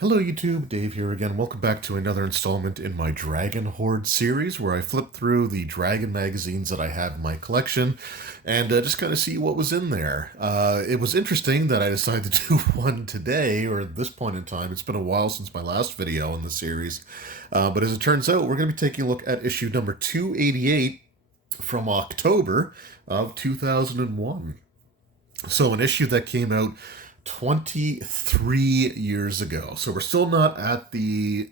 Hello YouTube, Dave here again. Welcome back to another installment in my Dragon Hoard series where I flip through the Dragon magazines that I have in my collection and just kind of see what was in there. It was interesting that I decided to do one today, or at this point in time. It's been a while since my last video in the series. But as it turns out, we're going to be taking a look at issue number 288 from October of 2001. So an issue that came out 23 years ago. So we're still not at the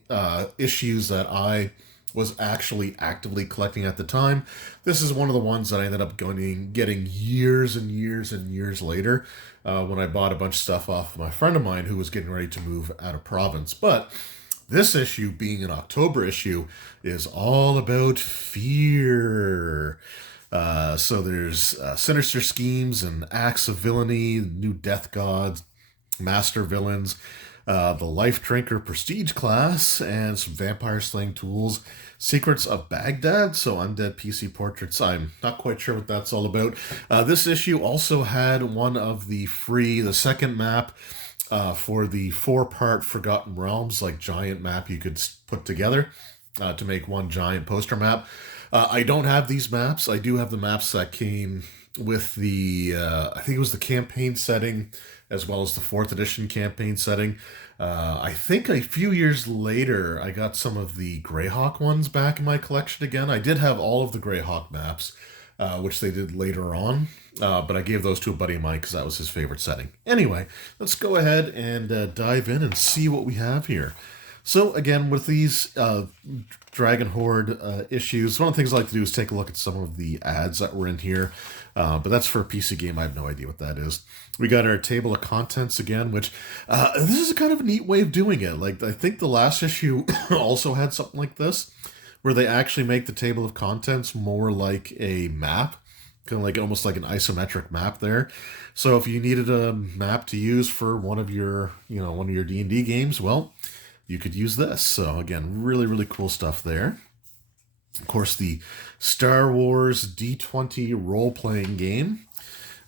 issues that I was actually actively collecting at the time. This is one of the ones that I ended up getting years and years and years later when I bought a bunch of stuff off of my friend of mine who was getting ready to move out of province. But this issue, being an October issue, is all about fear. So there's sinister schemes and acts of villainy, new death gods, master villains, the life drinker prestige class, and some vampire slaying tools, secrets of Baghdad, so undead PC portraits. I'm not quite sure what that's all about. This issue also had one of the second map for the 4-part Forgotten Realms, like giant map you could put together to make one giant poster map. I don't have these maps. I do have the maps that came with the, I think it was the campaign setting, as well as the 4th edition campaign setting. I think a few years later, I got some of the Greyhawk ones back in my collection again. I did have all of the Greyhawk maps, which they did later on, but I gave those to a buddy of mine because that was his favorite setting. Anyway, let's go ahead and dive in and see what we have here. So again, with these Dragon Hoard issues, one of the things I like to do is take a look at some of the ads that were in here, but that's for a PC game. I have no idea what that is. We got our table of contents again, which this is a kind of a neat way of doing it. Like, I think the last issue also had something like this, where they actually make the table of contents more like a map, kind of like almost like an isometric map there. So if you needed a map to use for one of your D&D games, well, you could use this. So again, really, really cool stuff there. Of course, the Star Wars D20 role-playing game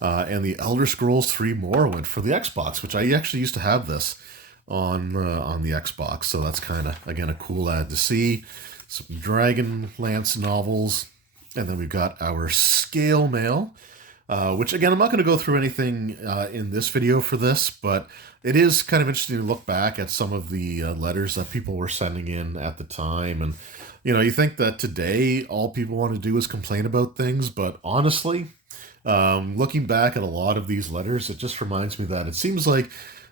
and the Elder Scrolls 3 Morrowind for the Xbox, which I actually used to have this on the Xbox. So that's kind of, again, a cool ad to see. Some Dragonlance novels. And then we've got our scale mail, which, again, I'm not going to go through anything in this video for this, but it is kind of interesting to look back at some of the letters that people were sending in at the time. And, you think that today all people want to do is complain about things, but honestly, looking back at a lot of these letters, it just reminds me that it seems like,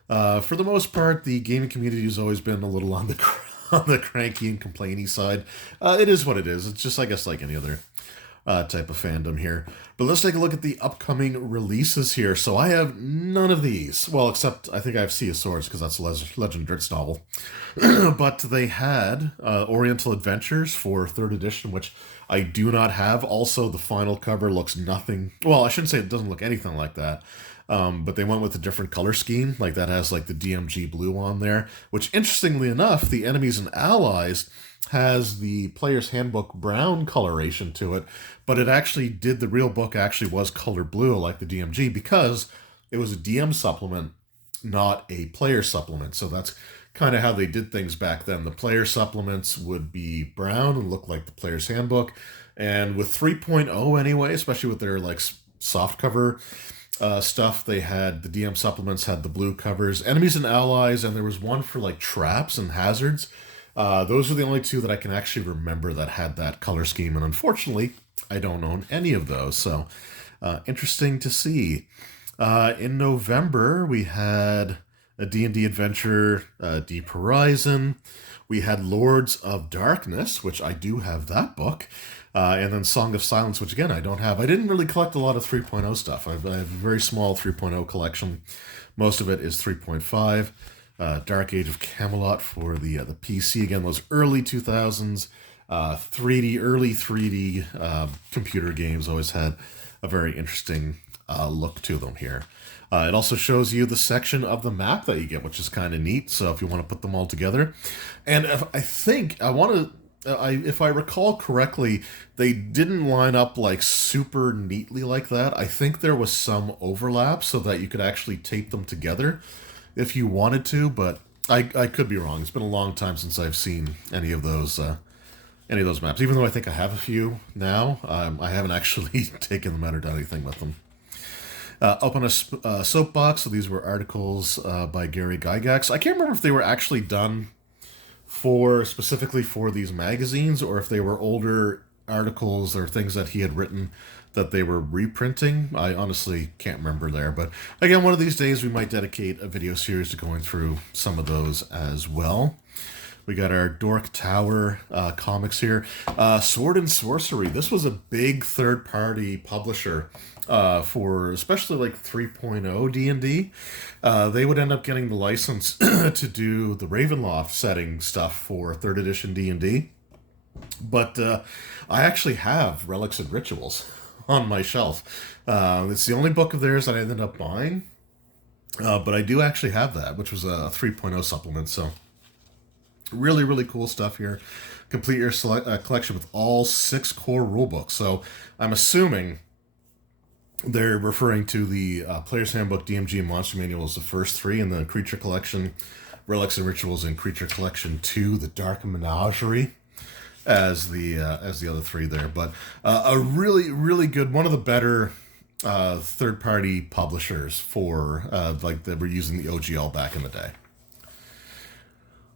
for the most part, the gaming community has always been a little on the cranky and complainy side. It is what it is. It's just, I guess, like any other type of fandom here. But let's take a look at the upcoming releases here. So I have none of these. Well, except I think I have Sea of Swords, because that's a Legend Dritz novel. But they had Oriental Adventures for 3rd edition, which I do not have. Also, the final cover looks nothing... Well, I shouldn't say it doesn't look anything like that. But they went with a different color scheme. Like, that has like the DMG blue on there. Which, interestingly enough, the Enemies and Allies has the player's handbook brown coloration to it, but it actually did, the real book actually was color blue like the DMG, because it was a DM supplement, not a player supplement. So that's kind of how they did things back then. The player supplements would be brown and look like the player's handbook, and with 3.0 anyway, especially with their like soft cover stuff, they had the DM supplements had the blue covers. Enemies and Allies, and there was one for like traps and hazards. Those are the only two that I can actually remember that had that color scheme, and unfortunately, I don't own any of those, so interesting to see. In November, we had a D&D adventure, Deep Horizon. We had Lords of Darkness, which I do have that book, and then Song of Silence, which again, I don't have. I didn't really collect a lot of 3.0 stuff. I have a very small 3.0 collection. Most of it is 3.5. Dark Age of Camelot for the PC. Again, those early 2000s, early 3D computer games always had a very interesting look to them here. It also shows you the section of the map that you get, which is kind of neat. So if you want to put them all together, and if I recall correctly, they didn't line up like super neatly like that. I think there was some overlap so that you could actually tape them together if you wanted to, but I could be wrong. It's been a long time since I've seen any of those maps. Even though I think I have a few now, I haven't actually taken them out or done anything with them. Up on a soapbox. So these were articles by Gary Gygax. I can't remember if they were actually done for specifically for these magazines or if they were older articles or things that he had written that they were reprinting. I honestly can't remember there. But again, one of these days we might dedicate a video series to going through some of those as well. We got our Dork Tower comics here. Sword and Sorcery. This was a big third-party publisher for especially like 3.0 D&D. They would end up getting the license to do the Ravenloft setting stuff for 3rd edition D&D. But I actually have Relics and Rituals on my shelf. It's the only book of theirs that I ended up buying. But I do actually have that, which was a 3.0 supplement, so... Really, really cool stuff here. Complete your collection with all 6 core rulebooks. So I'm assuming they're referring to the Player's Handbook, DMG, and Monster Manual as the first 3, and the Creature Collection, Relics and Rituals, and Creature Collection 2, the Dark Menagerie, as the other 3 there. But a really, really good, one of the better third-party publishers for like they were using the OGL back in the day.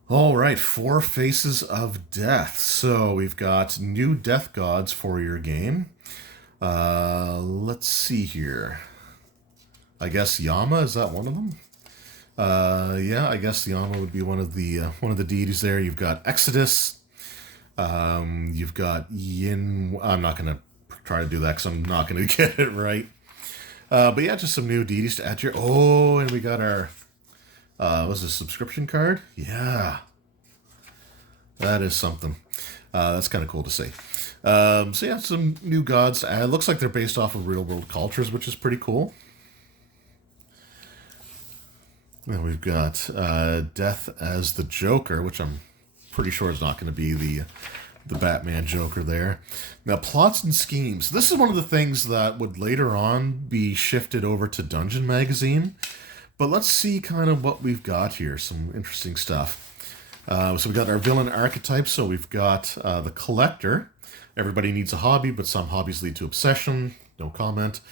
All right, 4 Faces of Death. So we've got new death gods for your game. Let's see here. I guess Yama, is that one of them? Yeah, I guess Yama would be one of the deities there. You've got Exodus. You've got Yin. I'm not gonna try to do that because I'm not gonna get it right. But yeah, just some new deities to add here. Oh, and we got our. Was this a subscription card? Yeah. That is something. That's kind of cool to see. So yeah, some new gods to add. It looks like they're based off of real-world cultures, which is pretty cool. And we've got Death as the Joker, which I'm pretty sure is not going to be the Batman Joker there. Now, plots and schemes. This is one of the things that would later on be shifted over to Dungeon Magazine. But let's see kind of what we've got here. Some interesting stuff. So we've got our villain archetypes. So we've got the Collector. Everybody needs a hobby, but some hobbies lead to obsession. No comment.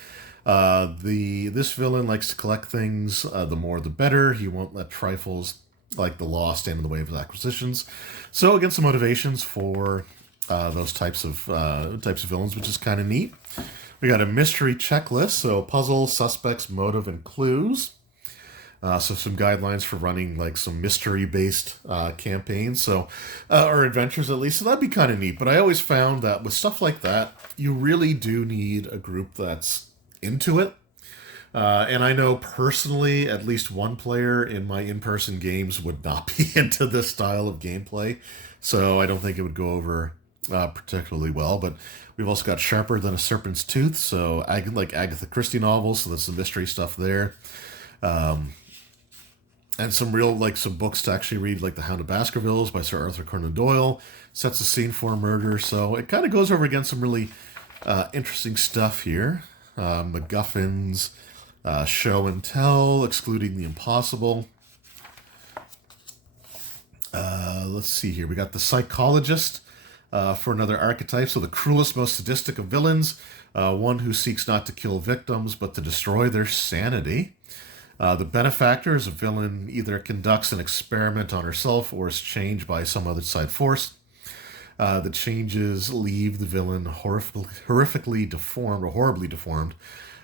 This villain likes to collect things. The more, the better. He won't let trifles like the law stand in the way of his acquisitions. So again, some motivations for those types of villains, which is kind of neat. We got a mystery checklist. So puzzle, suspects, motive, and clues. So some guidelines for running like some mystery-based campaigns, or adventures at least. So that'd be kind of neat. But I always found that with stuff like that, you really do need a group that's into it. And I know personally, at least one player in my in-person games would not be into this style of gameplay. So I don't think it would go over particularly well. But we've also got Sharper Than a Serpent's Tooth, so like Agatha Christie novels. So that's some mystery stuff there. And some books to actually read, like The Hound of Baskervilles by Sir Arthur Conan Doyle. Sets the scene for a murder. So it kind of goes over against some really interesting stuff here. MacGuffins, show and tell, excluding the impossible. Let's see here. We got the Psychologist for another archetype. So the cruelest, most sadistic of villains. One who seeks not to kill victims, but to destroy their sanity. The Benefactor is a villain either conducts an experiment on herself or is changed by some other side force. The changes leave the villain horrifically deformed or horribly deformed,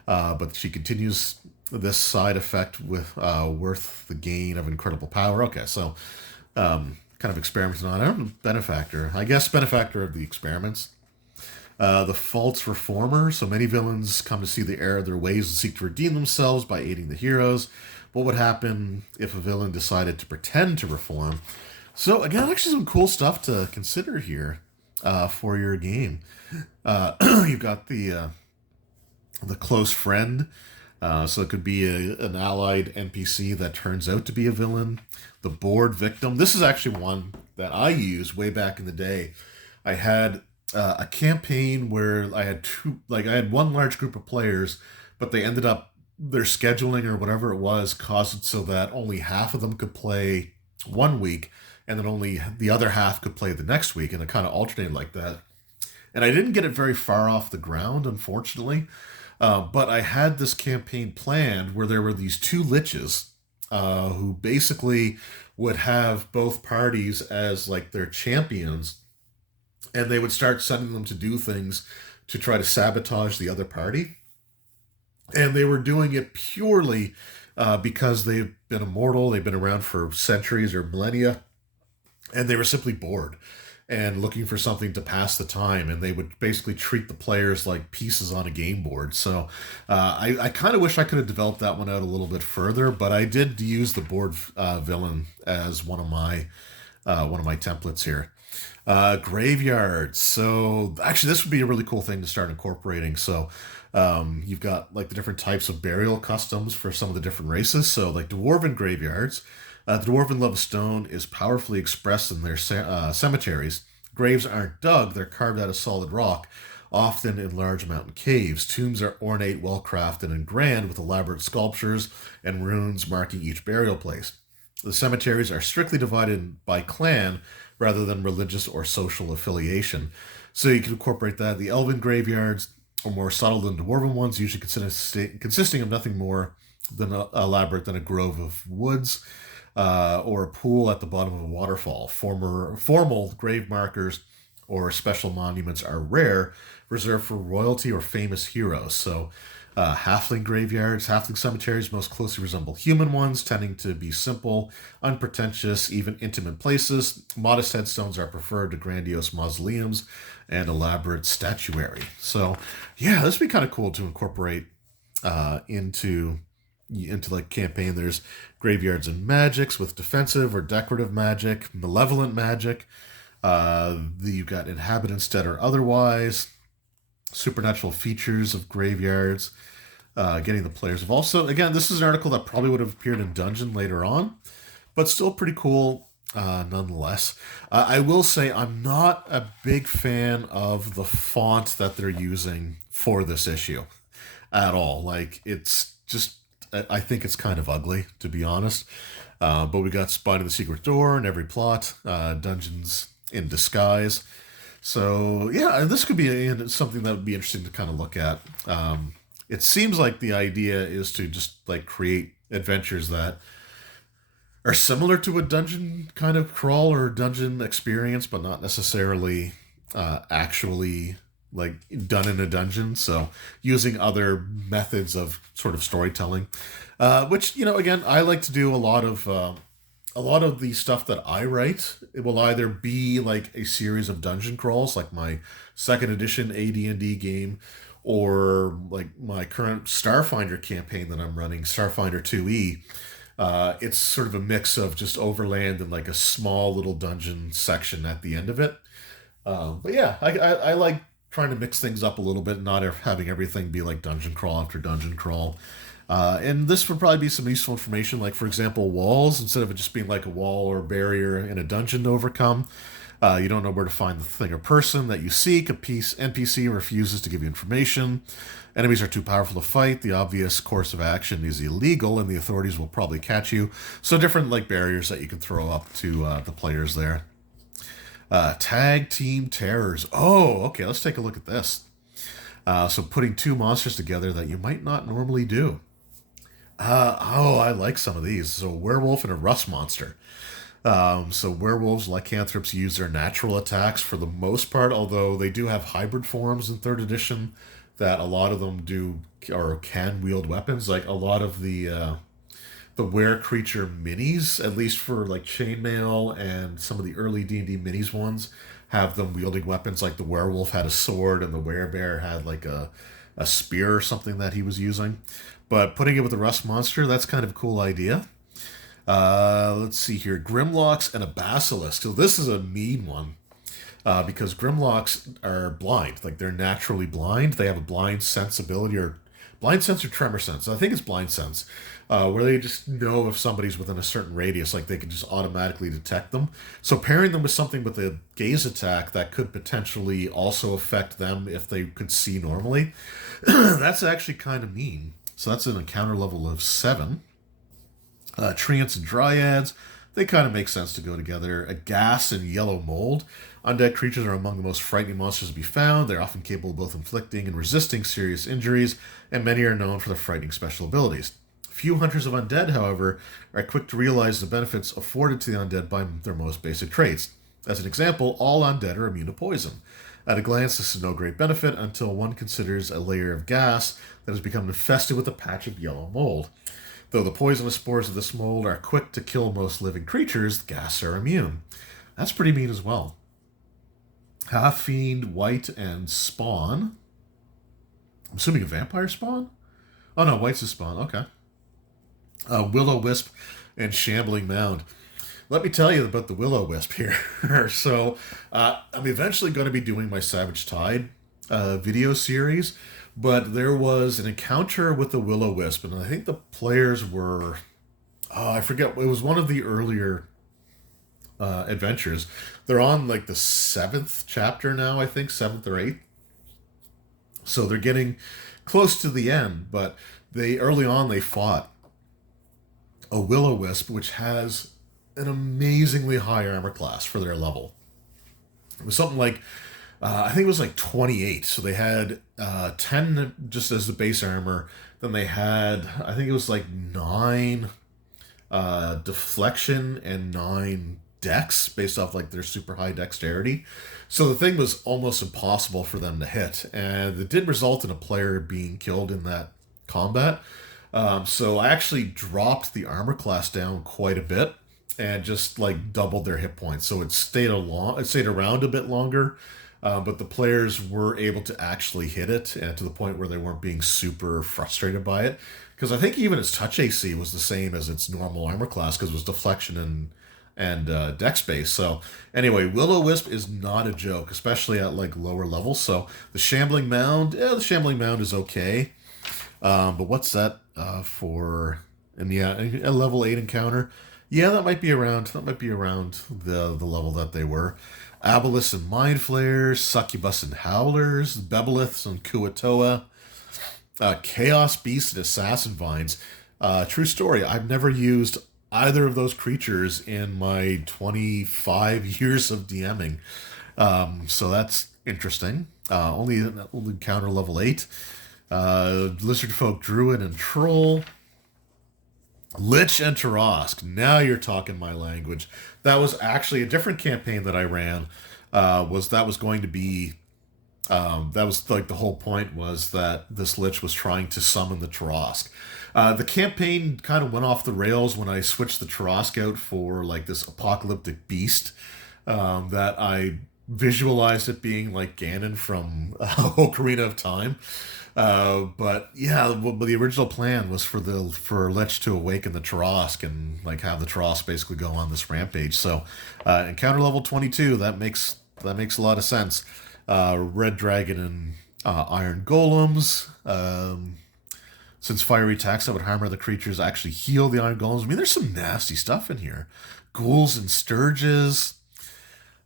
but she continues this side effect with worth the gain of incredible power. Okay, so kind of experimenting on it. Benefactor. I guess Benefactor of the experiments. The False Reformer. So many villains come to see the error of their ways and seek to redeem themselves by aiding the heroes. What would happen if a villain decided to pretend to reform? So again, actually some cool stuff to consider here for your game. You've got the Close Friend. So it could be an allied NPC that turns out to be a villain. The Bored Victim. This is actually one that I used way back in the day. I had a campaign where I had one large group of players, but they ended up, their scheduling or whatever it was caused it so that only half of them could play one week, and then only the other half could play the next week, and it kind of alternated like that. And I didn't get it very far off the ground, unfortunately. But I had this campaign planned where there were these two liches who basically would have both parties as like their champions, and they would start sending them to do things to try to sabotage the other party. And they were doing it purely because they've been immortal, they've been around for centuries or millennia, and they were simply bored and looking for something to pass the time, and they would basically treat the players like pieces on a game board. So I kind of wish I could have developed that one out a little bit further, but I did use the board villain as one of my templates here. Graveyards. So actually, this would be a really cool thing to start incorporating. So you've got like the different types of burial customs for some of the different races. So like dwarven graveyards. The dwarven love of stone is powerfully expressed in their cemeteries. Graves aren't dug, they're carved out of solid rock, often in large mountain caves. Tombs are ornate, well crafted, and grand with elaborate sculptures and runes marking each burial place. The cemeteries are strictly divided by clan rather than religious or social affiliation. So you can incorporate that. The elven graveyards are more subtle than dwarven ones, usually consisting of nothing more than elaborate than a grove of woods or a pool at the bottom of a waterfall. Formal grave markers or special monuments are rare, reserved for royalty or famous heroes. So, halfling cemeteries most closely resemble human ones, tending to be simple, unpretentious, even intimate places. Modest headstones are preferred to grandiose mausoleums and elaborate statuary. So, yeah, this would be kind of cool to incorporate into like campaign. There's graveyards and magics with defensive or decorative magic, malevolent magic. You've got inhabitants dead or otherwise, supernatural features of graveyards, getting the players involved. Also, again, this is an article that probably would have appeared in Dungeon later on, but still pretty cool nonetheless. I will say I'm not a big fan of the font that they're using for this issue at all. Like, it's just, I think it's kind of ugly, to be honest. But we got Spotting the Secret Door in every plot, Dungeons in Disguise. So, yeah, this could be something that would be interesting to kind of look at. It seems like the idea is to just like create adventures that are similar to a dungeon kind of crawl or dungeon experience, but not necessarily actually like done in a dungeon. So using other methods of sort of storytelling, which, you know, again, I like to do a lot of the stuff that I write. It will either be like a series of dungeon crawls, like my second edition AD&D game, or like my current Starfinder campaign that I'm running, Starfinder 2E. It's sort of a mix of just overland and like a small little dungeon section at the end of it. But yeah, I like trying to mix things up a little bit, not having everything be like dungeon crawl after dungeon crawl. And this would probably be some useful information, like, for example, walls. Instead of it just being like a wall or barrier in a dungeon to overcome, you don't know where to find the thing or person that you seek. A NPC refuses to give you information. Enemies are too powerful to fight. The obvious course of action is illegal, and the authorities will probably catch you. So different like barriers that you can throw up to the players there. Tag team terrors. Oh, okay. Let's take a look at this. So putting two monsters together that you might not normally do. I like some of these. So werewolf and a rust monster. So werewolves, lycanthropes use their natural attacks for the most part, although they do have hybrid forms in third edition that a lot of them do or can wield weapons. Like a lot of the were creature minis, at least for like chainmail and some of the early D&D minis ones, have them wielding weapons. Like the werewolf had a sword and the werebear had like a spear or something that he was using. But putting it with the rust monster, that's kind of a cool idea. Let's see here. Grimlocks and a basilisk. So this is a mean one. Because Grimlocks are blind. Like, they're naturally blind. They have a blind sensibility, or blind sense or tremor sense. I think it's blind sense, where they just know if somebody's within a certain radius. Like, they can just automatically detect them. So pairing them with something with a gaze attack that could potentially also affect them if they could see normally, that's actually kind of mean. So that's an encounter level of 7. Treants and Dryads. they kind of make sense to go together. A gas and yellow mold. Undead creatures are among the most frightening monsters to be found. They're often capable of both inflicting and resisting serious injuries, and many are known for their frightening special abilities. Few hunters of undead, however, are quick to realize the benefits afforded to the undead by their most basic traits. As an example, all undead are immune to poison. At a glance, this is no great benefit until one considers a layer of gas that has become infested with a patch of yellow mold. Though the poisonous spores of this mold are quick to kill most living creatures, the gas are immune. That's pretty mean as well. Half Fiend, White, and Spawn. I'm assuming a vampire spawn? Oh no, White's a spawn, okay. Will-O-Wisp and Shambling Mound. Let me tell you about the Will-O-Wisp here. So, I'm eventually going to be doing my Savage Tide video series, but there was an encounter with the Will-O-Wisp, and I think the players were... I forget, it was one of the earlier adventures. They're on, like, the 7th chapter now, I think, 7th or 8th. So they're getting close to the end, but early on they fought a Will-O-Wisp, which has an amazingly high armor class for their level. It was something like, I think it was like 28. So they had 10 just as the base armor. Then they had, I think it was like 9 deflection and 9 dex based off like their super high dexterity. So the thing was almost impossible for them to hit. And it did result in a player being killed in that combat. So I actually dropped the armor class down quite a bit and just like doubled their hit points. So it stayed around a bit longer, but the players were able to actually hit it, and to the point where they weren't being super frustrated by it. Because I think even its touch AC was the same as its normal armor class, because it was deflection and dex base. So anyway, Will-O-Wisp is not a joke, especially at like lower levels. So the Shambling Mound, the Shambling Mound is okay. But what's that for? And yeah, a level 8 encounter. Yeah, that might be around the level that they were. Aboleths and Mind Flayers, Succubus and Howlers, Bebeliths and Kuatoa, Chaos Beasts and Assassin Vines. True story, I've never used either of those creatures in my 25 years of DMing. So that's interesting. Only encounter level 8. Lizard Folk, Druid, and Troll. Lich and Tarask. Now you're talking my language. That was actually a different campaign that I ran. That was going to be... that was like the whole point, was that this Lich was trying to summon the Tarask. The campaign kind of went off the rails when I switched the Tarask out for like this apocalyptic beast that I visualized it being like Ganon from Ocarina of Time. But yeah, the original plan was for Lich to awaken the Tarask and like have the Tarask basically go on this rampage. So encounter level 22, that makes a lot of sense. Red Dragon and Iron Golems. Since fiery attacks that would harm other creatures actually heal the Iron Golems. I mean, there's some nasty stuff in here. Ghouls and Sturges.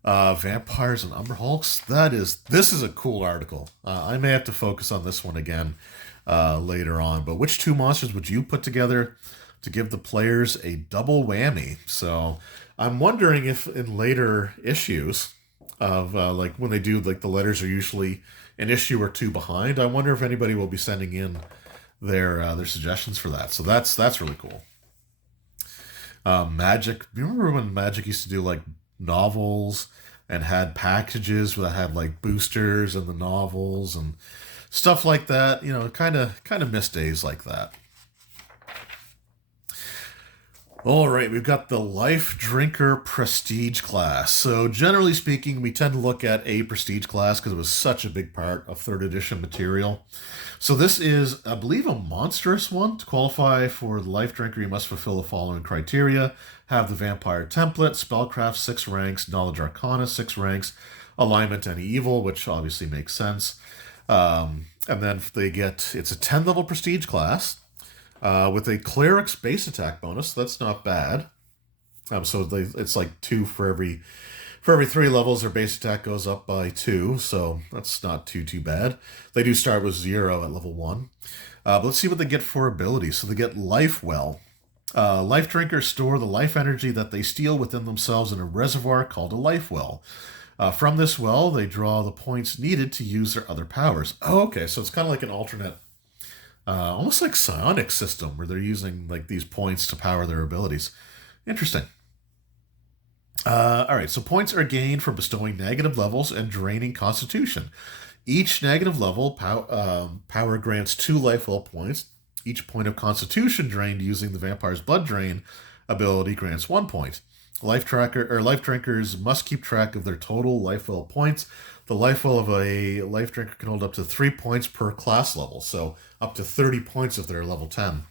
Vampires and Umber Hulks. This is a cool article. I may have to focus on this one again later on. But which 2 monsters would you put together to give the players a double whammy? So I'm wondering if in later issues of like when they do, like the letters are usually an issue or 2 behind. I wonder if anybody will be sending in their suggestions for that. So that's really cool. Magic. You remember when Magic used to do like novels and had packages that had like boosters and the novels and stuff like that? You know, kind of miss days like that. All right, we've got the Life Drinker Prestige class. So generally speaking, we tend to look at a Prestige class because it was such a big part of 3rd edition material. So this is, I believe, a monstrous one. To qualify for the Life Drinker, you must fulfill the following criteria. Have the Vampire Template, Spellcraft 6 ranks, Knowledge Arcana 6 ranks, Alignment and Evil, which obviously makes sense. And then it's a 10 level Prestige class. With a Cleric's base attack bonus. That's not bad. It's like 2 for every 3 levels. Their base attack goes up by 2, so that's not too bad. They do start with 0 at level 1. But let's see what they get for abilities. So they get Life Well. Life drinkers store the life energy that they steal within themselves in a reservoir called a life well. From this well, they draw the points needed to use their other powers. Oh, okay, so it's kind of like an alternate, almost like psionic system where they're using like these points to power their abilities. Interesting. All right, so points are gained from bestowing negative levels and draining Constitution. Each negative level power grants 2 life well points. Each point of Constitution drained using the vampire's blood drain ability grants 1 point. Life drinkers must keep track of their total life well points. The life well of a life drinker can hold up to 3 points per class level, so up to 30 points if they're level 10.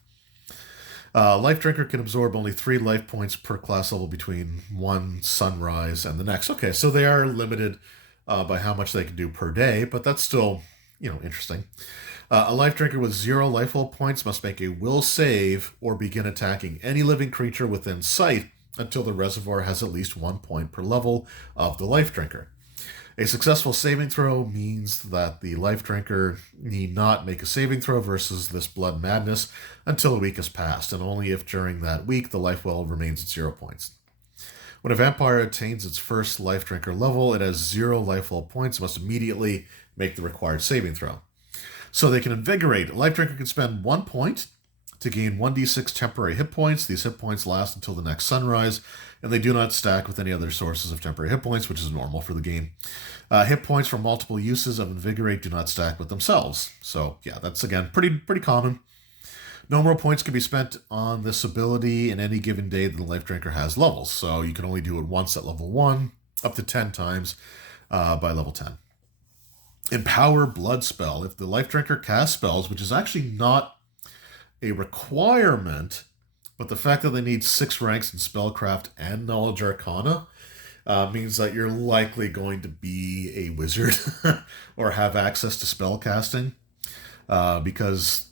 Life Drinker can absorb only 3 life points per class level between one sunrise and the next. Okay, so they are limited by how much they can do per day, but that's still, interesting. A Life Drinker with 0 life points must make a will save or begin attacking any living creature within sight until the reservoir has at least 1 point per level of the Life Drinker. A successful saving throw means that the life drinker need not make a saving throw versus this blood madness until a week has passed, and only if during that week the life well remains at 0 points. When a vampire attains its first life drinker level, it has 0 life well points and must immediately make the required saving throw. So they can invigorate. A life drinker can spend 1 point to gain 1d6 temporary hit points. These hit points last until the next sunrise, and they do not stack with any other sources of temporary hit points, which is normal for the game. Hit points from multiple uses of Invigorate do not stack with themselves. So, yeah, that's, again, pretty common. No more points can be spent on this ability in any given day that the Life Drinker has levels. So you can only do it once at level 1, up to 10 times by level 10. Empower Blood Spell. If the Life Drinker casts spells, which is actually not a requirement, but the fact that they need 6 ranks in Spellcraft and Knowledge Arcana means that you're likely going to be a wizard or have access to spellcasting. Because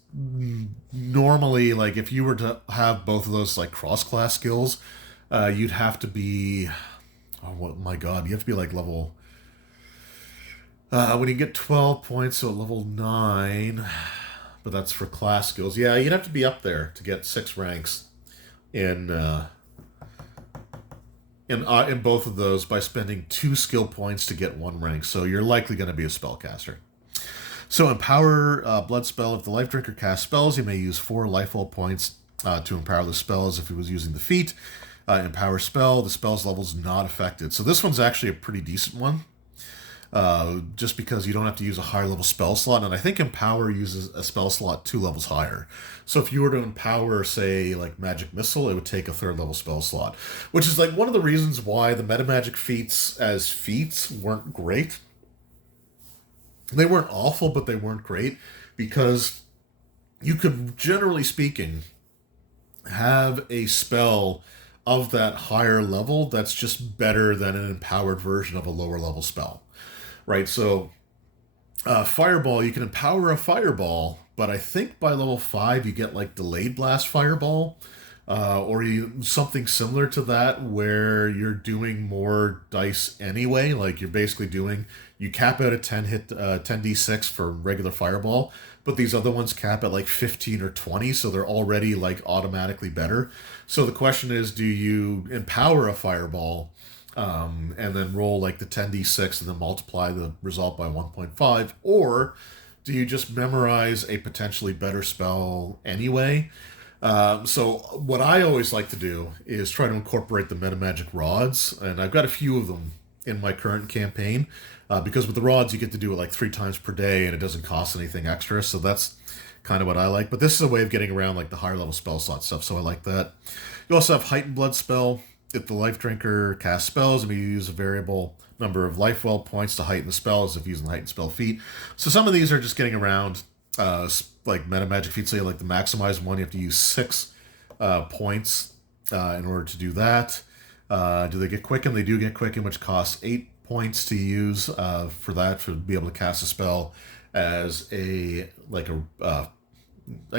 normally, like, if you were to have both of those, like, cross-class skills, you'd have to be... Oh, my God. You have to be, like, level... when you get 12 points, so level 9... But that's for class skills. Yeah, you'd have to be up there to get 6 ranks in both of those by spending 2 skill points to get 1 rank. So you're likely going to be a spellcaster. So Empower Blood Spell. If the Life Drinker casts spells, you may use 4 life well points to empower the spells if he was using the feat. Empower Spell, the spell's level is not affected. So this one's actually a pretty decent one. Just because you don't have to use a higher level spell slot, and I think Empower uses a spell slot 2 levels higher. So if you were to empower, say, like Magic Missile, it would take a 3rd level spell slot, which is like one of the reasons why the metamagic feats as feats weren't great. They weren't awful, but they weren't great, because you could, generally speaking, have a spell of that higher level that's just better than an empowered version of a lower level spell. Right, so Fireball, you can empower a Fireball, but I think by level 5 you get like Delayed Blast Fireball, or something similar to that where you're doing more dice anyway. Like you're basically you cap out at 10d6 for regular Fireball, but these other ones cap at like 15 or 20, so they're already like automatically better. So the question is, do you empower a Fireball and then roll like the 10d6 and then multiply the result by 1.5, or do you just memorize a potentially better spell anyway? So what I always like to do is try to incorporate the metamagic rods, and I've got a few of them in my current campaign, because with the rods you get to do it like 3 times per day and it doesn't cost anything extra, so that's kind of what I like. But this is a way of getting around like the higher level spell slot stuff, so I like that. You also have Heightened Blood Spell. If the Life Drinker casts spells, and you use a variable number of life well points to heighten the spells if using the heightened spell feat. So some of these are just getting around like metamagic feats. So like the maximized one, you have to use 6 points in order to do that. Do they get Quicken? They do get Quicken, which costs 8 points to use for that, to be able to cast a spell as I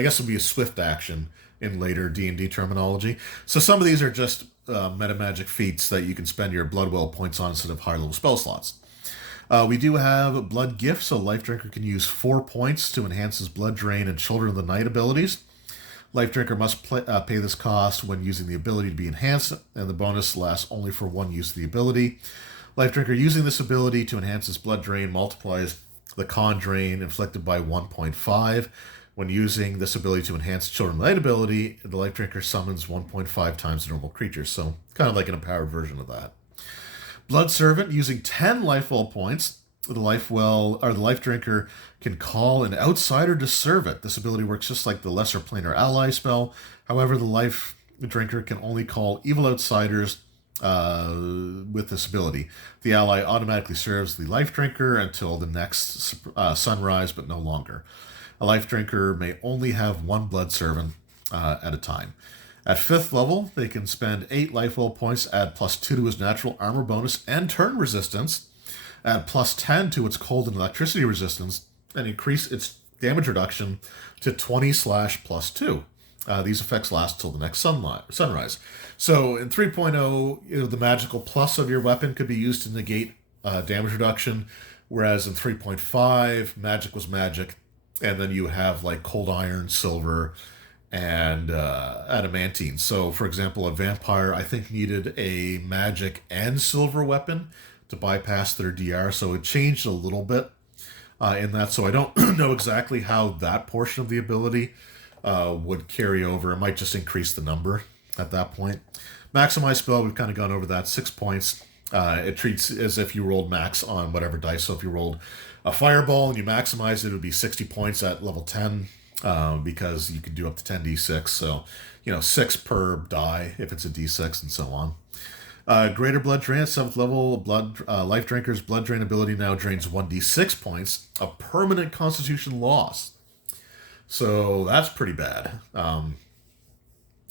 guess it would be a swift action in later D&D terminology. So some of these are just metamagic feats that you can spend your Bloodwell points on instead of higher level spell slots. We do have Blood Gift, so Life Drinker can use 4 points to enhance his Blood Drain and Children of the Night abilities. Life Drinker must pay this cost when using the ability to be enhanced, and the bonus lasts only for one use of the ability. Life Drinker using this ability to enhance his blood drain multiplies the con drain inflicted by 1.5. When using this ability to enhance Children of the Night ability, the Life Drinker summons 1.5 times the normal creature, so kind of like an empowered version of that. Blood Servant, using 10 life well points, the Life Drinker can call an outsider to serve it. This ability works just like the Lesser Planar Ally spell. However, the Life Drinker can only call evil outsiders with this ability. The ally automatically serves the Life Drinker until the next sunrise, but no longer. A Life Drinker may only have one Blood Servant at a time. At 5th level, they can spend 8 life well points, add +2 to his natural armor bonus and turn resistance, add +10 to its cold and electricity resistance, and increase its damage reduction to 20/+2. These effects last till the next sunrise. So in 3.0, the magical plus of your weapon could be used to negate damage reduction, whereas in 3.5, magic was magic, and then you have like cold iron, silver, and adamantine. So, for example, a vampire, I think, needed a magic and silver weapon to bypass their DR, so it changed a little bit in that. So I don't know exactly how that portion of the ability would carry over. It might just increase the number at that point. Maximize spell, we've kind of gone over that, 6 points. It treats as if you rolled max on whatever dice. So if you rolled a fireball and you maximize it, it would be 60 points at level 10. Because you could do up to 10d6, so 6 per die if it's a d6 and so on. Greater Blood Drain at 7th level. Life Drinker's Blood Drain ability now drains 1d6 points, a permanent Constitution loss. So that's pretty bad.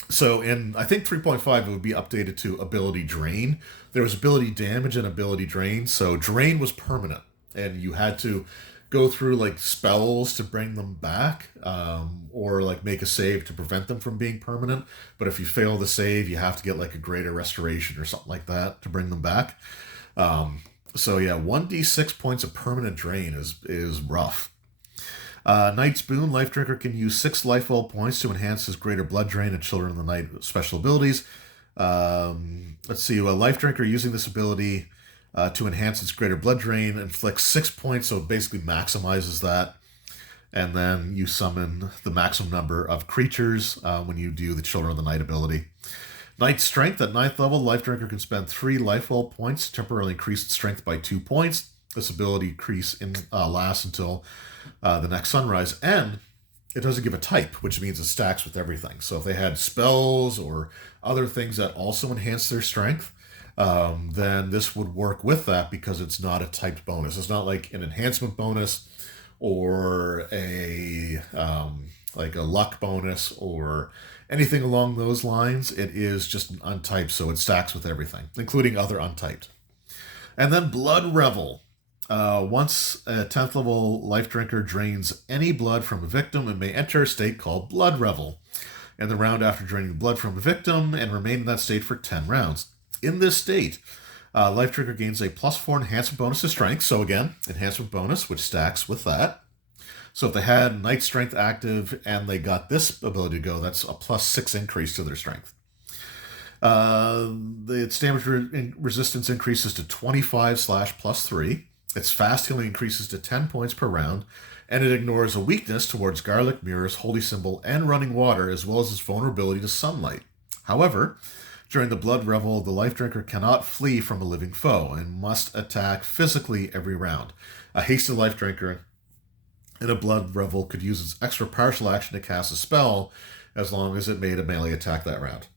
So in, I think 3.5, it would be updated to Ability Drain. There was Ability Damage and Ability Drain, so Drain was permanent, and you had to go through like spells to bring them back, or like make a save to prevent them from being permanent. But if you fail the save, you have to get like a greater restoration or something like that to bring them back. So yeah, 1d6 points of permanent drain is rough. Knight's Boon, Life Drinker can use 6 life well points to enhance his Greater Blood Drain and Children of the Night special abilities. Let's see, a Life Drinker using this ability to enhance its Greater Blood Drain inflicts 6 points, so it basically maximizes that. And then you summon the maximum number of creatures when you do the Children of the Night ability. Knight's Strength, at 9th level, Life Drinker can spend 3 life well points to temporarily increase its strength by 2 points. This ability lasts until the next sunrise, and it doesn't give a type, which means it stacks with everything. So if they had spells or other things that also enhance their strength, then this would work with that because it's not a typed bonus. It's not like an enhancement bonus or a like a luck bonus or anything along those lines. It is just an untyped, so it stacks with everything, including other untyped. And then Blood Revel. Once a 10th level Life Drinker drains any blood from a victim, it may enter a state called Blood Revel, and the round after draining blood from a victim, and remain in that state for 10 rounds. In this state, Life Drinker gains a +4 enhancement bonus to strength. So again, enhancement bonus, which stacks with that. So if they had Night Strength active and they got this ability to go, that's a +6 increase to their strength. Its damage resistance increases to 25/+3. Its fast healing increases to 10 points per round, and it ignores a weakness towards garlic, mirrors, holy symbol, and running water, as well as its vulnerability to sunlight. However, during the Blood Revel, the Life Drinker cannot flee from a living foe and must attack physically every round. A hasted Life Drinker in a Blood Revel could use its extra partial action to cast a spell as long as it made a melee attack that round.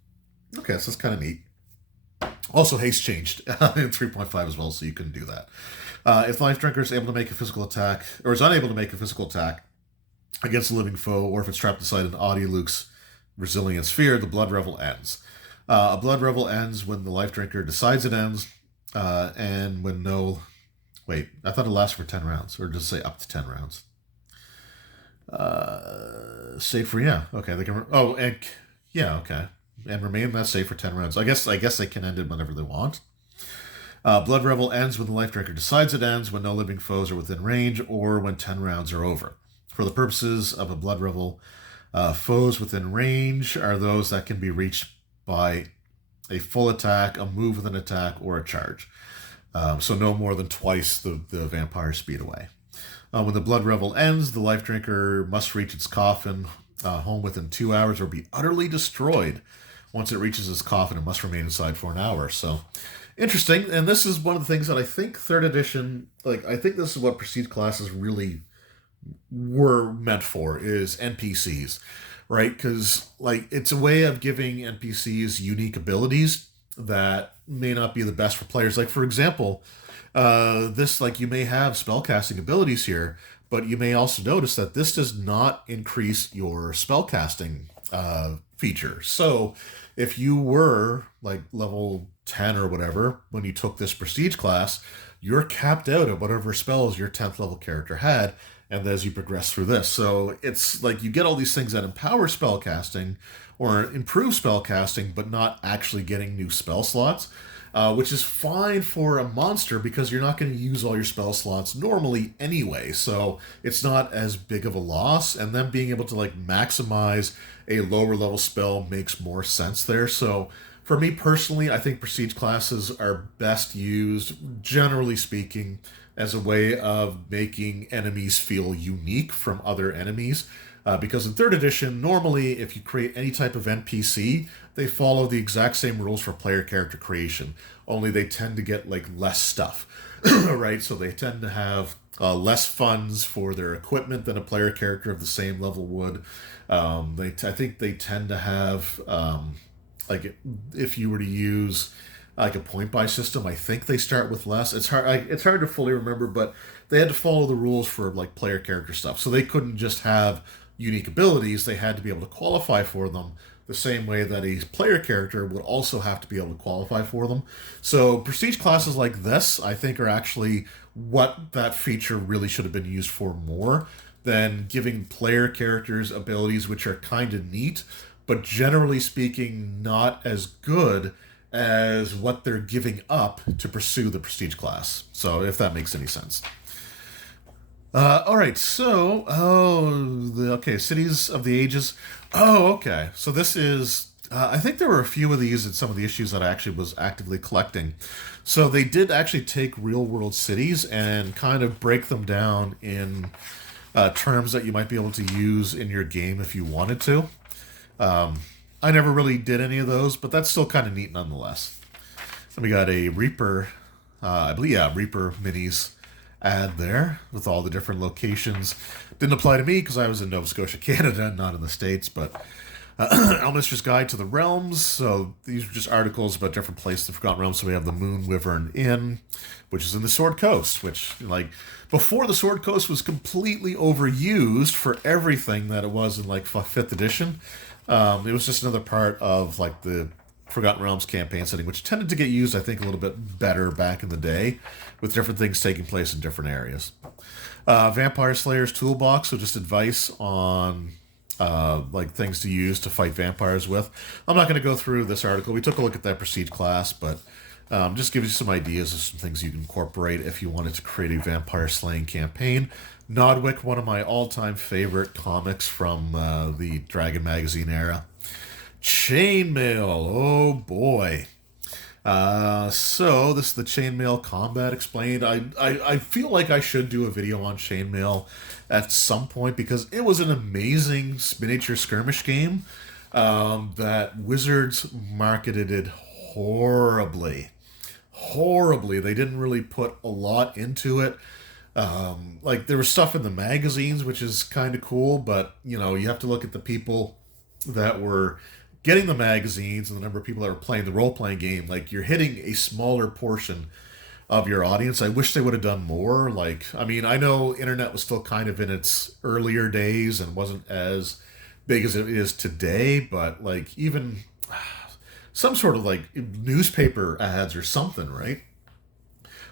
Okay, so that's kind of neat. Also, haste changed in 3.5 as well, so you can do that. If the Life Drinker is able to make a physical attack, or is unable to make a physical attack against a living foe, or if it's trapped inside an Audiluke's Resilient Sphere, the Blood Revel ends. A Blood Revel ends when the Life Drinker decides it ends, and when no... Wait, I thought it lasts for 10 rounds, or does it say up to 10 rounds? Save for, yeah, okay. They can... Oh, and... Yeah, okay. And remain in that save for 10 rounds. I guess they can end it whenever they want. Blood Revel ends when the Life Drinker decides it ends, when no living foes are within range, or when 10 rounds are over. For the purposes of a Blood Revel, Foes within range are those that can be reached by a full attack, a move with an attack, or a charge. So no more than twice the vampire speed away. When the blood revel ends, the life drinker must reach its coffin home within 2 hours or be utterly destroyed. Once it reaches its coffin, it must remain inside for an hour. So interesting. And this is one of the things that I think third edition, like I think this is what prestige classes really were meant for, is NPCs, right? Because like it's a way of giving NPCs unique abilities that may not be the best for players. Like for example, this like you may have spellcasting abilities here, but you may also notice that this does not increase your spellcasting feature. So if you were like level 10 or whatever when you took this prestige class, you're capped out at whatever spells your 10th level character had, and as you progress through this. So it's like you get all these things that empower spellcasting or improve spellcasting, but not actually getting new spell slots, which is fine for a monster because you're not going to use all your spell slots normally anyway. So it's not as big of a loss. And then being able to like maximize a lower level spell makes more sense there. So for me personally, I think prestige classes are best used, generally speaking, as a way of making enemies feel unique from other enemies. Because in third edition, normally if you create any type of NPC, they follow the exact same rules for player character creation, only they tend to get like less stuff, right? So they tend to have less funds for their equipment than a player character of the same level would. I think they tend to have, like if you were to use like a point buy system, I think they start with less. It's hard to fully remember, but they had to follow the rules for like player character stuff. So they couldn't just have unique abilities, they had to be able to qualify for them the same way that a player character would also have to be able to qualify for them. So prestige classes like this, I think, are actually what that feature really should have been used for more than giving player characters abilities which are kind of neat, but generally speaking, not as good as what they're giving up to pursue the prestige class. So if that makes any sense. All right, so Cities of the Ages. Oh, okay. So this is. I think there were a few of these in some of the issues that I actually was actively collecting. So they did actually take real world cities and kind of break them down in terms that you might be able to use in your game if you wanted to. I never really did any of those, but that's still kind of neat nonetheless. So we got a Reaper, I believe, yeah, Reaper minis ad there with all the different locations. Didn't apply to me because I was in Nova Scotia, Canada, not in the States, but Elminster's Guide to the Realms. So these are just articles about different places in the Forgotten Realms. So we have the Moon Wyvern Inn, which is in the Sword Coast, which, like, before the Sword Coast was completely overused for everything that it was in, like, 5th edition. It was just another part of, like, the Forgotten Realms campaign setting, which tended to get used, I think, a little bit better back in the day, with different things taking place in different areas. Vampire Slayer's Toolbox, so just advice on like things to use to fight vampires with. I'm not going to go through this article. We took a look at that Prestige class, but just gives you some ideas of some things you can incorporate if you wanted to create a vampire slaying campaign. Nodwick, one of my all-time favorite comics from the Dragon magazine era. Chainmail, oh boy. So this is the Chainmail Combat Explained. I feel like I should do a video on Chainmail at some point because it was an amazing miniature skirmish game that Wizards marketed it horribly. Horribly. They didn't really put a lot into it. Like there was stuff in the magazines, which is kind of cool, but you know, you have to look at the people that were getting the magazines and the number of people that were playing the role-playing game. Like, you're hitting a smaller portion of your audience. I wish they would have done more. Like, I mean, I know internet was still kind of in its earlier days and wasn't as big as it is today, but like even some sort of like newspaper ads or something, right?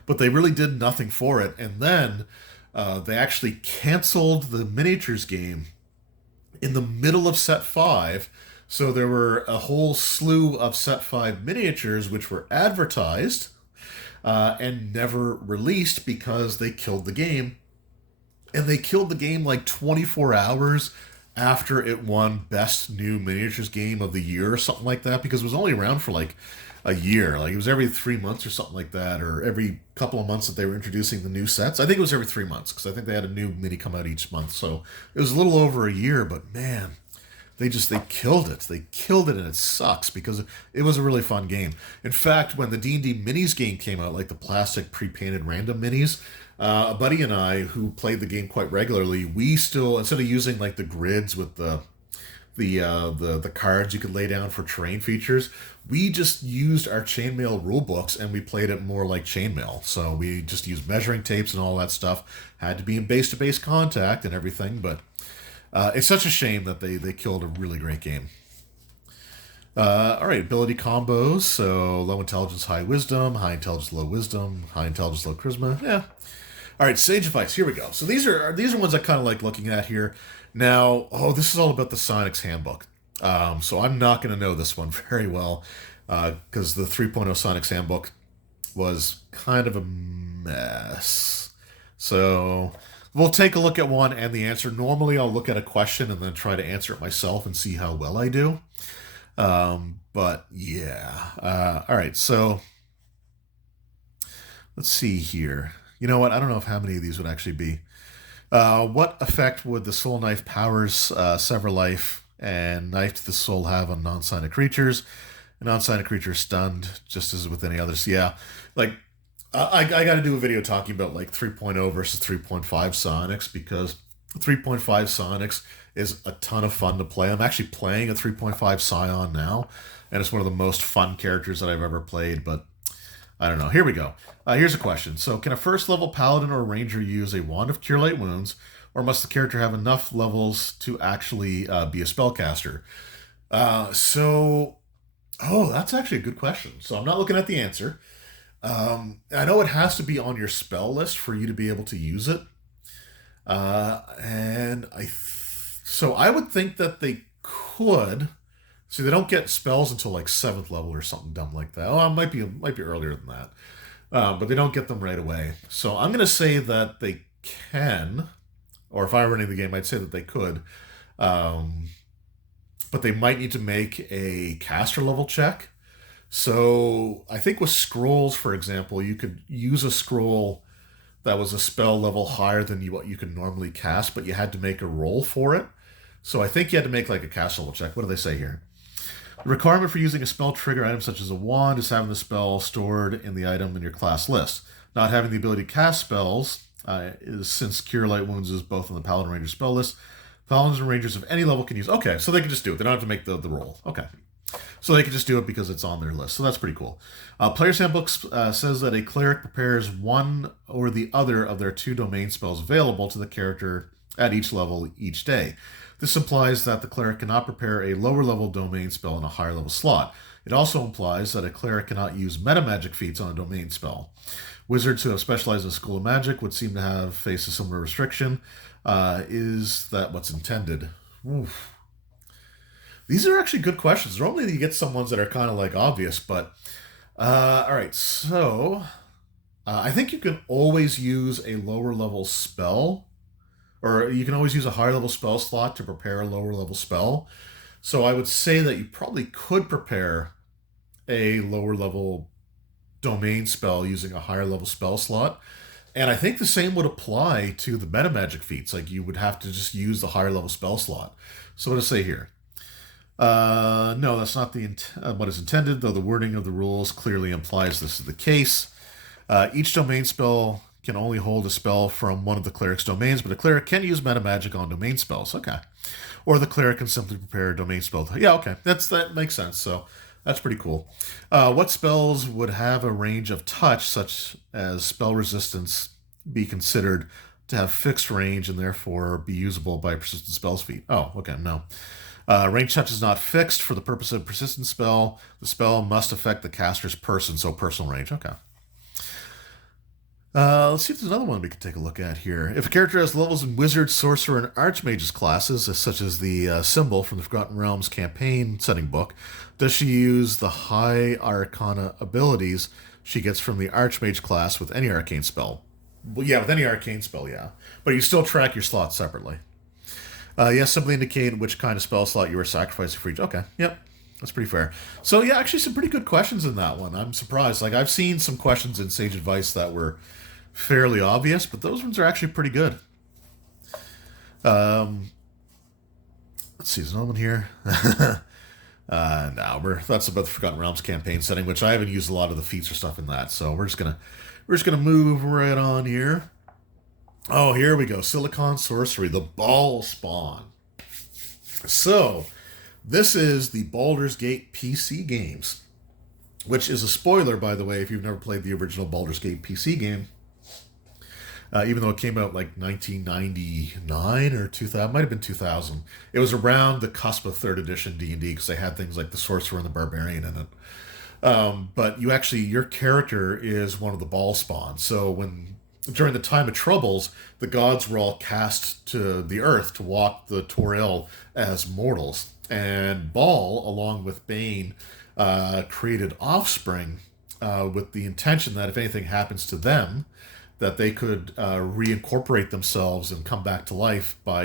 But they really did nothing for it. And then they actually canceled the miniatures game in the middle of set 5. So there were a whole slew of set 5 miniatures which were advertised and never released because they killed the game. And they killed the game like 24 hours after it won Best New Miniatures Game of the Year or something like that, because it was only around for like a year. Like it was every 3 months or something like that, or every couple of months that they were introducing the new sets. I think it was every 3 months because I think they had a new mini come out each month. So it was a little over a year, but man, they killed it. They killed it, and it sucks because it was a really fun game. In fact, when the D&D minis game came out, like the plastic pre-painted random minis, a buddy and I who played the game quite regularly, we still, instead of using like the grids with the cards you could lay down for terrain features, we just used our chainmail rule books and we played it more like chainmail. So we just used measuring tapes and all that stuff. Had to be in base to base contact and everything, but it's such a shame that they killed a really great game. All right, ability combos. So low intelligence, high wisdom, high intelligence, low wisdom, high intelligence, low charisma. Yeah. All right, Sage of Ice. Here we go. So these are ones I kind of like looking at here. Now, this is all about the Sonic's Handbook. So I'm not going to know this one very well because the 3.0 Sonic's Handbook was kind of a mess. So we'll take a look at one and the answer. Normally, I'll look at a question and then try to answer it myself and see how well I do. But yeah. All right, so let's see here. You know what? I don't know how many of these would actually be. What effect would the Soul Knife powers sever life and knife to the soul have on non-psionic creatures? A non-psionic creature is stunned, just as with any others. Yeah, like I got to do a video talking about like 3.0 versus 3.5 Sonics because 3.5 Sonics is a ton of fun to play. I'm actually playing a 3.5 Scion now, and it's one of the most fun characters that I've ever played, but I don't know. Here we go. Here's a question. So, can a first level paladin or ranger use a wand of Cure Light Wounds, or must the character have enough levels to actually be a spellcaster? That's actually a good question. So, I'm not looking at the answer. I know it has to be on your spell list for you to be able to use it. So I would think that they could. See, they don't get spells until like 7th level or something dumb like that. Oh, it might be earlier than that, but they don't get them right away. So I'm going to say that they can, or if I were running the game, I'd say that they could, but they might need to make a caster level check. So I think with scrolls, for example, you could use a scroll that was a spell level higher than what you could normally cast, but you had to make a roll for it. So I think you had to make like a caster level check. What do they say here? The requirement for using a spell trigger item such as a wand is having the spell stored in the item in your class list. Not having the ability to cast spells is since Cure Light Wounds is both on the Paladin Ranger spell list. Paladins and Rangers of any level can use. Okay, so they can just do it. They don't have to make the roll. Okay. So they can just do it because it's on their list. So that's pretty cool. Player's Handbook says that a cleric prepares one or the other of their 2 domain spells available to the character at each level each day. This implies that the cleric cannot prepare a lower level domain spell in a higher level slot. It also implies that a cleric cannot use meta magic feats on a domain spell. Wizards who have specialized in School of Magic would seem to have faced a similar restriction. Is that what's intended? Oof. These are actually good questions. Normally you get some ones that are kind of like obvious, but all right. So I think you can always use a lower level spell, or you can always use a higher level spell slot to prepare a lower level spell. So I would say that you probably could prepare a lower level domain spell using a higher level spell slot. And I think the same would apply to the meta magic feats. Like you would have to just use the higher level spell slot. So what does it say here? No, that's not what is intended, though the wording of the rules clearly implies this is the case. Each domain spell can only hold a spell from one of the cleric's domains, but a cleric can use meta magic on domain spells. Okay. Or the cleric can simply prepare a domain spell. Yeah, okay. That makes sense. So that's pretty cool. What spells would have a range of touch, such as spell resistance, be considered to have fixed range and therefore be usable by persistent spells feat? Oh, okay, no. Range touch is not fixed for the purpose of a persistent spell. The spell must affect the caster's person, so personal range. Okay. Let's see if there's another one we can take a look at here. If a character has levels in Wizard, Sorcerer, and Archmage's classes, such as the symbol from the Forgotten Realms campaign setting book, does she use the high arcana abilities she gets from the Archmage class with any arcane spell? Well, yeah, with any arcane spell, yeah. But you still track your slots separately. Yes, simply indicate which kind of spell slot you were sacrificing for each. Okay, yep, that's pretty fair. So yeah, actually some pretty good questions in that one. I'm surprised. Like I've seen some questions in Sage Advice that were fairly obvious, but those ones are actually pretty good. Um, let's see, there's another one here. No, that's about the Forgotten Realms campaign setting, which I haven't used a lot of the feats or stuff in that. So we're just gonna move right on here. Oh, here we go. Silicon Sorcery, the Ball Spawn. So, this is the Baldur's Gate PC games, which is a spoiler, by the way, if you've never played the original Baldur's Gate PC game. Even though it came out like 1999 or 2000, might have been 2000. It was around the cusp of third edition D&D because they had things like the Sorcerer and the Barbarian in it. But your character is one of the Ball Spawn. So during the time of troubles, the gods were all cast to the earth to walk the Toril as mortals. And Ball, along with Bane, created offspring with the intention that if anything happens to them, that they could reincorporate themselves and come back to life by,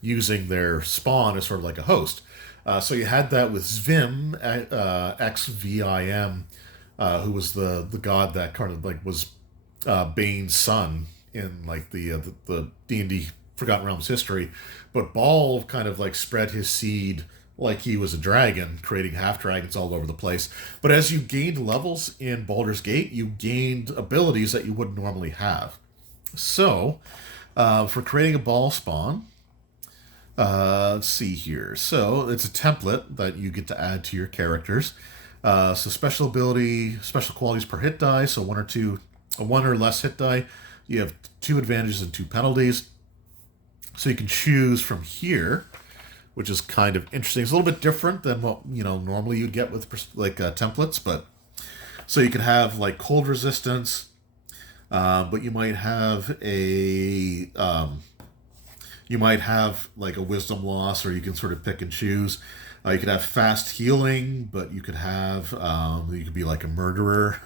using their spawn as sort of like a host. So you had that with Zvim, XVIM, who was the god that kind of like was Bane's son in like the D&D Forgotten Realms history. But Ball kind of like spread his seed like he was a dragon, creating half dragons all over the place. But as you gained levels in Baldur's Gate, you gained abilities that you wouldn't normally have. So, for creating a Ball Spawn, let's see here. So, it's a template that you get to add to your characters. So, special qualities per hit die. So, one or less hit die. You have 2 advantages and 2 penalties. So, you can choose from here, which is kind of interesting. It's a little bit different than what normally you'd get with templates, but so you can have like cold resistance, but you might have like a wisdom loss, or you can sort of pick and choose. You could have fast healing, but you could be like a murderer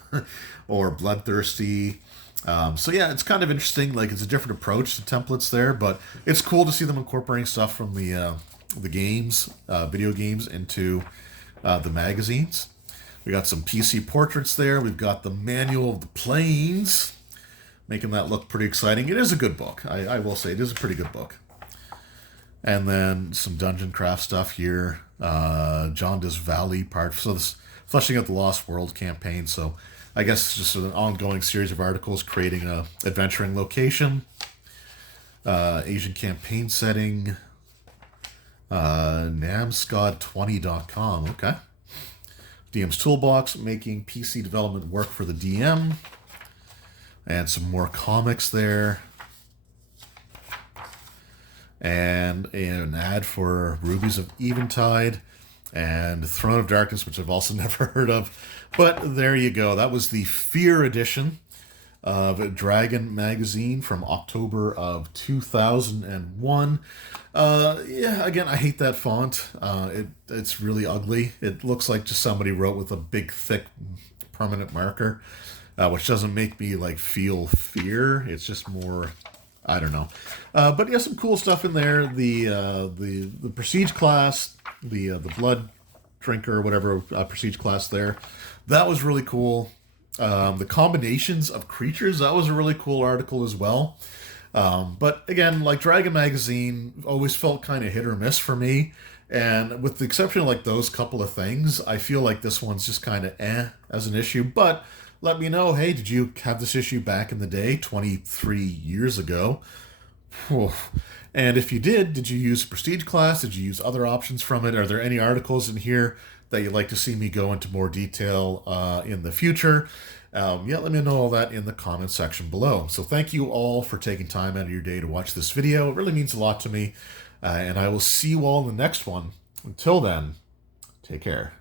or bloodthirsty. So yeah, it's kind of interesting. Like it's a different approach to templates there, but it's cool to see them incorporating stuff from the games, video games, into the magazines. We got some PC portraits there. We've got the Manual of the Planes, making that look pretty exciting. It is a good book. I will say it is a pretty good book. And then some dungeon craft stuff here. Jaundice Valley part. So this fleshing out the Lost World campaign. So I guess it's just an ongoing series of articles creating a adventuring location. Asian campaign setting. Namscod20.com. Okay. DM's Toolbox, making PC development work for the DM. And some more comics there. And an ad for Rubies of Eventide and Throne of Darkness, which I've also never heard of. But there you go. That was the Fear edition of Dragon magazine from October of 2001. Yeah, again, I hate that font. It's really ugly. It looks like just somebody wrote with a big, thick, permanent marker, which doesn't make me like feel fear. It's just more, I don't know. But yeah, some cool stuff in there. The Prestige class, the Blood Drinker, whatever Prestige class there. That was really cool. The combinations of creatures, that was a really cool article as well. But again, like Dragon Magazine always felt kind of hit or miss for me. And with the exception of like those couple of things, I feel like this one's just kind of as an issue. But let me know, hey, did you have this issue back in the day, 23 years ago? And if you did you use Prestige class? Did you use other options from it? Are there any articles in here that you'd like to see me go into more detail in the future? Yeah, let me know all that in the comment section below. So thank you all for taking time out of your day to watch this video. It really means a lot to me. And I will see you all in the next one. Until then, take care.